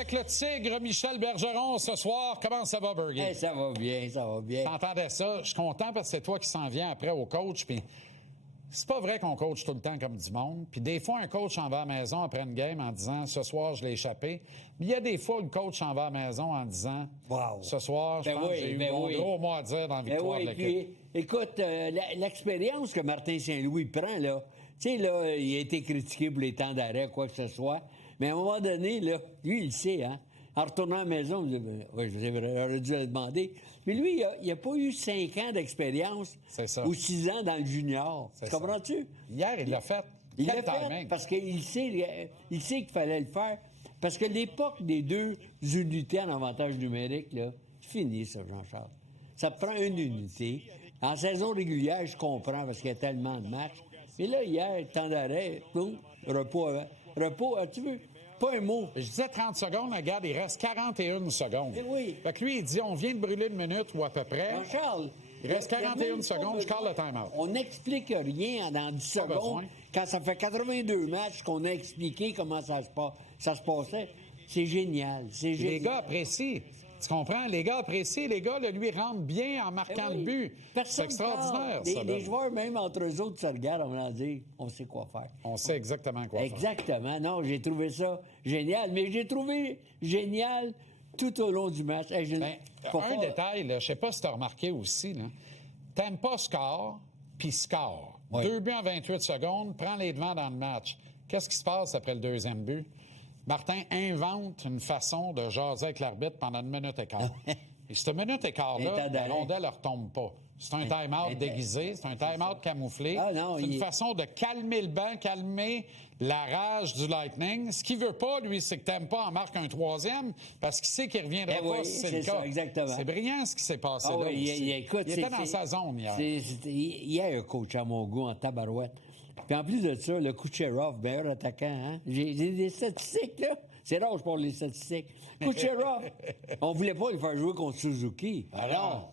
avec le Tigre, Michel Bergeron, ce soir. Comment ça va, Bergie? Hey, ça va bien, ça va bien. T'entendais ça? Je suis content parce que c'est toi qui s'en viens après au coach. Puis c'est pas vrai qu'on coach tout le temps comme du monde. Puis des fois, un coach en va à la maison après une game en disant « Ce soir, je l'ai échappé ». Mais il y a des fois, le coach en va à la maison en disant Wow. Ce soir, je pense que j'ai eu mon gros mot à dire dans la victoire de l'équipe. Puis, écoute, l'expérience que Martin Saint-Louis prend, là, tu sais, là, il a été critiqué pour les temps d'arrêt, quoi que ce soit. Mais à un moment donné, là, lui, il le sait, hein. En retournant à la maison, j'aurais dû le demander. Mais lui, il n'a pas eu 5 ans d'expérience ou 6 ans dans le junior. Tu comprends-tu? Hier, il l'a fait. Il l'a fait parce qu'il sait qu'il fallait le faire. Parce que l'époque des deux unités en avantage numérique, là, c'est fini, ça, Jean-Charles. Ça te prend une unité. En saison régulière, je comprends parce qu'il y a tellement de matchs. Mais là, hier, temps d'arrêt, repos, tu veux? Pas un mot. Je disais 30 secondes, regarde, il reste 41 secondes. Eh oui. Fait que lui, il dit, on vient de brûler une minute ou à peu près. Jean-Charles, Il reste 41 secondes, je cale le time-out. On n'explique rien dans 10 secondes. besoin. Quand ça fait 82 matchs qu'on a expliqué comment ça se passait, c'est génial. C'est génial. Les gars apprécient. Tu comprends? Les gars apprécient. Les gars, là, lui, rentrent bien en marquant le but. C'est extraordinaire, ça. Les joueurs, même entre eux autres, se regardent, on va dire, on sait quoi faire. On sait exactement quoi faire. Exactement. Non, j'ai trouvé ça génial. Mais j'ai trouvé génial tout au long du match. Hey, un détail, là, je sais pas si tu as remarqué aussi, là. T'aimes pas score, puis score. Oui. 2 buts en 28 secondes, prends les devants dans le match. Qu'est-ce qui se passe après le deuxième but? Martin invente une façon de jaser avec l'arbitre pendant 1 minute et quart. Et cette minute et quart-là, la rondelle ne retombe pas. C'est un time-out déguisé, c'est un time-out camouflé. C'est une façon de calmer le banc, calmer la rage du Lightning. Ce qu'il veut pas, lui, c'est que Tampa en marque un troisième parce qu'il sait qu'il ne reviendra pas si c'est le cas. Exactement. C'est brillant ce qui s'est passé là aussi. Écoute, il était dans sa zone hier. Il y a un coach à mon goût en tabarouette. Puis en plus de ça, le Kucherov, meilleur attaquant, hein? J'ai des statistiques, là. C'est rare, je parle des statistiques. Kucherov, on voulait pas le faire jouer contre Suzuki. Alors,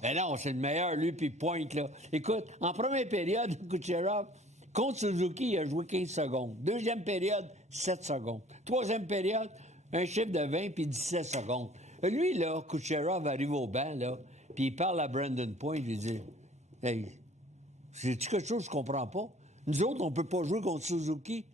Ben non, c'est le meilleur, lui, puis pointe, là. Écoute, en première période, Kucherov, contre Suzuki, il a joué 15 secondes. Deuxième période, 7 secondes. Troisième période, un chiffre de 20 puis 17 secondes. Lui, là, Kucherov arrive au banc, là, puis il parle à Brandon Point, il lui dit « Hey, c'est-tu quelque chose que je comprends pas? Nous autres, on peut pas jouer contre Suzuki. »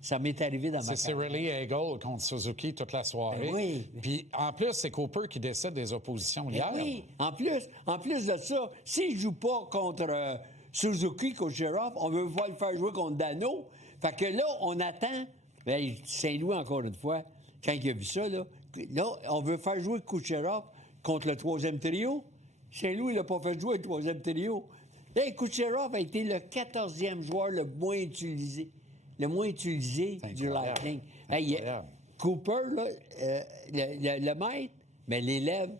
Ça m'est arrivé dans ma carrière. C'est Cirelli Hagel contre Suzuki toute la soirée. Ben oui. Puis en plus, c'est Cooper qui décide des oppositions hier. Oui, en plus de ça, s'il joue pas contre Suzuki, Kucherov, on veut le faire jouer contre Dano. Fait que là, on attend. Ben, Saint-Louis, encore une fois, quand il a vu ça, là, on veut faire jouer Kucherov contre le troisième trio. Saint-Louis, il n'a pas fait jouer le troisième trio. Là, Kucherov a été le 14e joueur le moins utilisé du Lightning. Hey, Cooper, là, le maître, mais l'élève,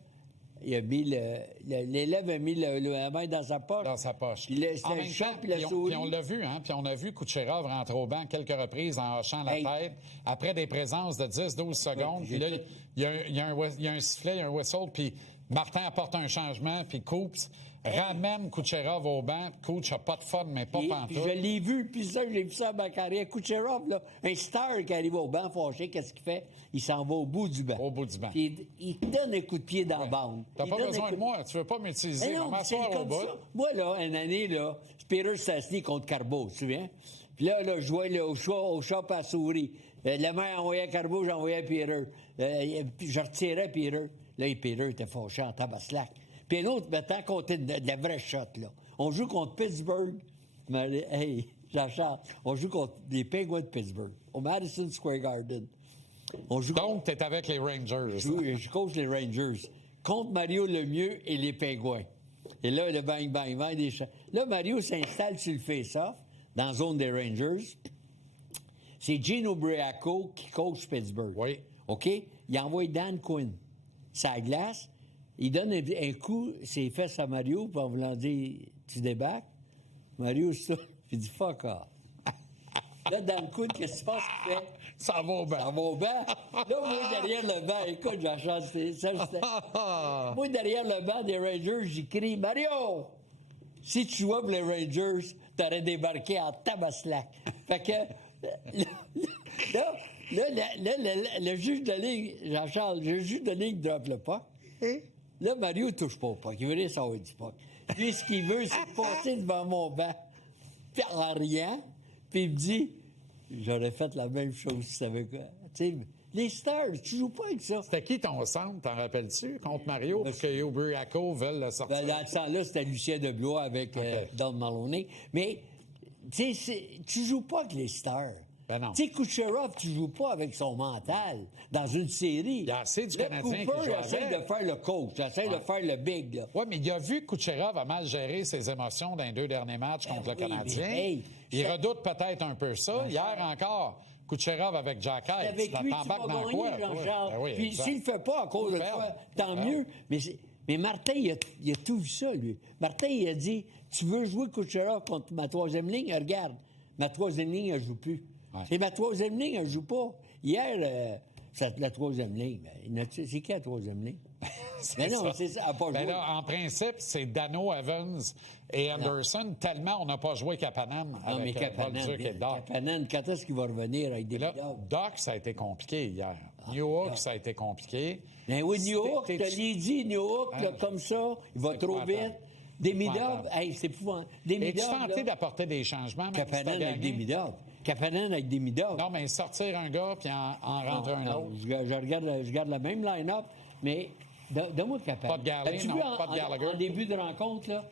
l'élève a mis le maître dans sa poche. Dans sa poche. En même temps, puis on l'a vu, hein, puis on a vu Kucherov rentrer au banc quelques reprises en hochant la tête, après des présences de 10-12 secondes. Puis là, il y a un sifflet, il y a un whistle, puis Martin apporte un changement, puis Coops ramène Kucherov au banc. Coach n'a pas de fun, mais pas pantoute. Je l'ai vu, puis ça, j'ai vu ça dans ma carrière. Kucherov, là, un star qui arrive au banc fâché, qu'est-ce qu'il fait? Il s'en va au bout du banc. Au bout du banc. Puis il te donne un coup de pied dans la bande. T'as pas besoin de moi, tu veux pas m'utiliser. On va m'asseoir au bout. Moi, là, une année, là, Peter Stastny contre Carbeau, tu te souviens? Puis là, je jouais au shop à souris. Le maire envoyait Carbeau, j'envoyais Peter. Je retirais Peter. Là, Peter était fâché en tabaslac. Puis un autre, maintenant, contre de la vraie shot, là. On joue contre Pittsburgh. Hey, Jean-Charles, on joue contre les Penguins de Pittsburgh, au Madison Square Garden. Donc, t'es avec les Rangers. Je coach les Rangers. Contre Mario Lemieux et les Penguins. Et là, le bang-bang-bang des chats. Là, Mario s'installe sur le face-off, dans la zone des Rangers. C'est Gino Briaco qui coach Pittsburgh. Oui. OK? Il envoie Dan Quinn. Ça glace. Il donne un coup, ses fesses à Mario, puis en voulant dire « Tu débarques? » Mario, ça, il dit « Fuck off. » Là, Dan Quinn, qu'est-ce qui se passe qu'il fait? Ça va au banc. Ça va au banc. Là, moi, derrière le banc, écoute, Jean-Charles, moi, derrière le banc des Rangers, j'écris « Mario! Si tu jouais pour les Rangers, t'aurais débarqué en tabaslac. » Fait que... le juge de ligue, Jean-Charles, le juge de ligue ne drop le puck. Là, Mario ne touche pas au puck. Il veut rien savoir du puck. Lui, ce qu'il veut, c'est passer devant mon banc, puis en riant, puis il me dit, j'aurais fait la même chose si ça avait quoi. Tu sais, les Stars, tu joues pas avec ça. C'était qui ton centre, t'en rappelles-tu, contre Mario, pour que Ubriaco veuille le sortir? Dans ce temps-là, c'était Lucien Deblois avec Don Maloney. Mais, tu sais, tu joues pas avec les Stars. Ben non. Tu sais, Kucherov, tu joues pas avec son mental dans une série. Il y a assez du Là, Canadien Cooper, qui joue il essaie avec. de faire le coach, il essaie de faire le big, là. Oui, mais il a vu que Kucherov a mal géré ses émotions dans les 2 derniers matchs contre le oui, Canadien. mais, hey, il redoute peut-être un peu ça. Hier encore, Kucherov avec Jack Hyde. Avec lui, tu vas dans gagner, quoi? Jean-Charles. Ben oui, Puis exact. s'il le fait pas à cause de Perdre. toi, tant Perdre. mieux. Mais Martin, il a tout vu ça, lui. Martin, il a dit, tu veux jouer Kucherov contre ma troisième ligne? Regarde, ma troisième ligne, elle joue plus. Ouais. C'est ma troisième ligne, elle joue pas. Hier, la troisième ligne, c'est qui la troisième ligne? Mais non, c'est ça, elle n'a pas Ben joué. là, en principe, c'est Dano, Evans et Anderson, tellement on n'a pas joué Kapanen Non, mais avec Bolduc et Doc. Kapanen, quand est-ce qu'il va revenir avec des Et là, médailles? Doc, ça a été compliqué hier. New York, ça a été compliqué. Ben oui, New York, T'es- je te l'ai dit, New York, là, comme ça, il va C'est trop épouvantable. vite. Des Épouvantable. Midov, hey, c'est épouvantable. Des Es-tu Midov, tenté là, d'apporter des changements? même si t'as Kapanen avec gagné? des Midov. Kapanen avec des Midov. Non, mais sortir un gars puis en rentrer un Non, autre. je regarde la même line-up, mais donne-moi Kapanen. Pas de Gallagher, As-tu non, vu pas de Gallagher. En début de rencontre, là,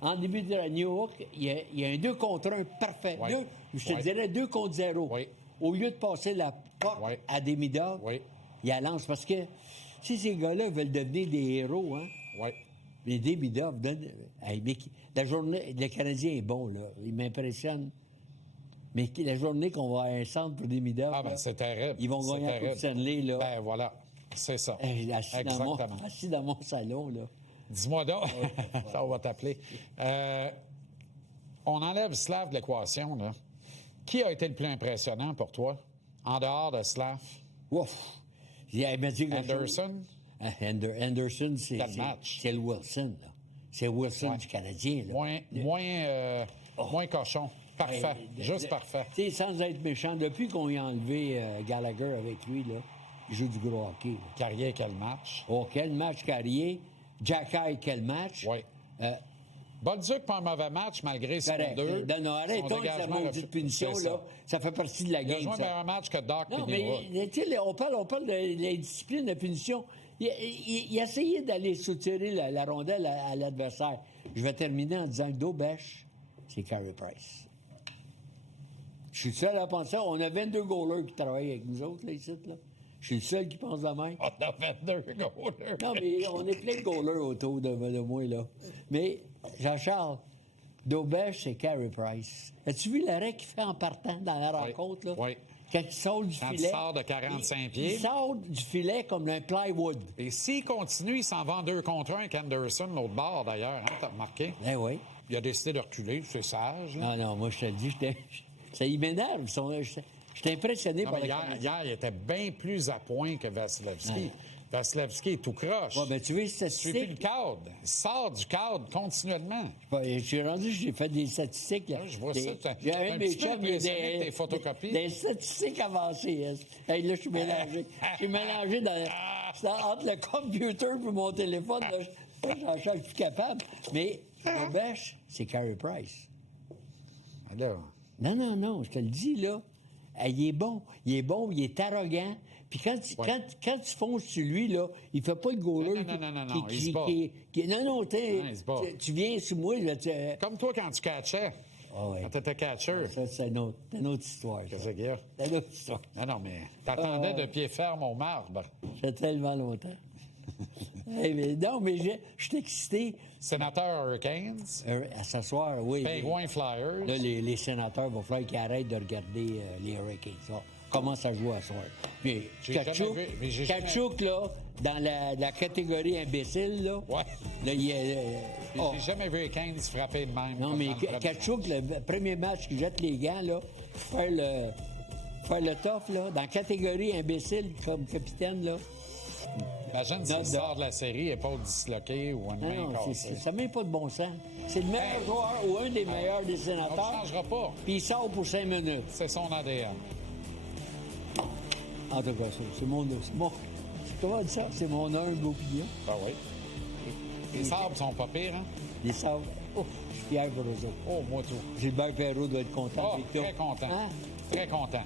en début de New York, il y a un 2 contre 1 parfait. Oui. Je te Oui. dirais 2 contre 0. Oui. Au lieu de passer la POC Oui. à des Midov, Oui. il la lance. Parce que si ces gars-là veulent devenir des héros, hein, Oui. mais Demidov donne. Hey, mais la journée, le Canadien est bon, là. Il m'impressionne. Mais la journée qu'on va à un centre pour Demidov, Ah, ben, c'est terrible. ils vont C'est gagner à Coupe terrible. Stanley, là. Ben, voilà. C'est ça. Hey, assis Exactement. assis dans mon salon, là. Dis-moi donc. Ça, on va t'appeler. On enlève Slav de l'équation, là. Qui a été le plus impressionnant pour toi, en dehors de Slav? Ouf! Il m'a dit quelque chose. Anderson? Anderson, Quel match? c'est le Wilson, là. C'est le Wilson Ouais. du Canadien, là. Moins cochon. Parfait. Juste parfait. Tu sais, sans être méchant, depuis qu'on y a enlevé Gallagher avec lui, là, il joue du gros hockey, là. Carrier, quel match? Oh, quel match Carrier. Jack Hyde, quel match. Oui. Bolduc, pas un mauvais match, malgré son Correct. 2. Non, arrête-toi avec sa maudite punition, C'est ça. là. Ça fait partie de la Il a game, joué un ça. meilleur match que Doc Non, puis Newhook. mais tu sais, on parle de la discipline, de la punition. Il a essayé d'aller soutirer la rondelle à l'adversaire. Je vais terminer en disant que Dobèche, c'est Carey Price. Je suis le seul à penser ça. On a 22 goalers qui travaillent avec nous autres, là, ici, là. Je suis le seul qui pense de même. On a 22 goalers. Non, mais on est plein de goalers autour de moi, là. Mais, Jean-Charles, Dobèche, c'est Carey Price. As-tu vu l'arrêt qu'il fait en partant dans la rencontre, là? Oui. Quand il sort du Quand il filet. sort de 45 pieds. Il sort du filet comme un plywood. Et s'il continue, il s'en va en 2 contre 1 avec Anderson, l'autre bord, d'ailleurs. Hein, t'as remarqué? Ben oui. Il a décidé de reculer, c'est sage. là. Non, moi, je te le dis, ça y m'énerve. J'étais impressionné Non, par mais le hier, Canadien. il était bien plus à point que Vasilevski. Vasilevski est tout croche. Ouais, ben, tu vois, Tu suis plus le statistiques. cadre. Il sort du cadre continuellement. Je suis rendu, j'ai fait des statistiques. Là. Ouais, je vois Des- ça. T'as- J'ai t'as un un de mes petit peu chums, il y a impressionné avec tes photocopies. des statistiques avancées. Hein. Hey, là, je suis mélangé. Je suis mélangé entre le computer et mon téléphone. Là, j'en suis plus capable. Mais Dobèche, c'est Carey Price. Là, Non, je te le dis, là. Il est bon, il est arrogant. Puis quand tu fonces sur lui, là, il fait pas le goaler. Non, il se bat. Non, il se bat. tu viens sous moi, là, comme toi quand tu catchais. Ah ouais. Quand t'étais catcheur. Ça, c'est une autre histoire. ça. Qu'est-ce qu'il y a? C'est une autre histoire. Non, mais t'attendais de pied ferme au marbre. Ça fait tellement longtemps. Mais je suis excité. Sénateur Hurricanes, À s'asseoir, oui. Pingouins Flyers. Là, les sénateurs vont falloir qu'ils arrêtent de regarder les Hurricanes. Ça commence à jouer à soir. Puis J'ai jamais vu, mais j'ai jamais- Tkachuk, là, dans la catégorie imbécile, là. Ouais. Là, il est. J'ai jamais vu les Canes frapper de même. Non, comme mais dans le premier Tkachuk, le premier match qui jette les gants, là, faire le tough, là, dans la catégorie imbécile comme capitaine, là. Imagine s'il Note de- sort de la série, épaule disloquée ou une main Non, cassée. ça n'a même pas de bon sens. C'est le meilleur Hey. joueur ou un des meilleurs des On ne sénateurs, changera pas. puis il sort pour 5 minutes. C'est son ADN. En tout cas, c'est mon... Comment on dit ça? C'est mon humble opinion. Ben oui. Les Sabres sont pas pires, hein? Les Sabres, je suis fier pour eux autres. Oh, moi tout. Gilbert Perrault doit être content. Oh, très content. Hein? Très content.